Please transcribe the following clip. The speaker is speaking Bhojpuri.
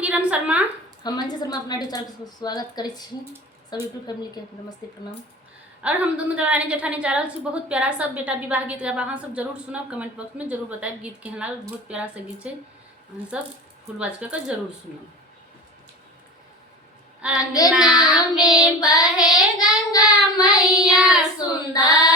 किरण शर्मा। हम मंजू शर्मा अपना टीचर के स्वागत करै छी सब यूट्यूब फैमिली के नमस्ते प्रणाम। और हम दोनों देवरानी जेठानी जा रहल छी बहुत प्यारा सब बेटा विवाह गीत गाबा। अहाँ सब जरूर सुनब, कमेंट बॉक्स में जरूर बताएब गीत केहन लागल। बहुत प्यारा सा गीत है, अहाँ सब फुल बाज के जरूर सुनब। अंगना में बहे गंगा मैया सुंदर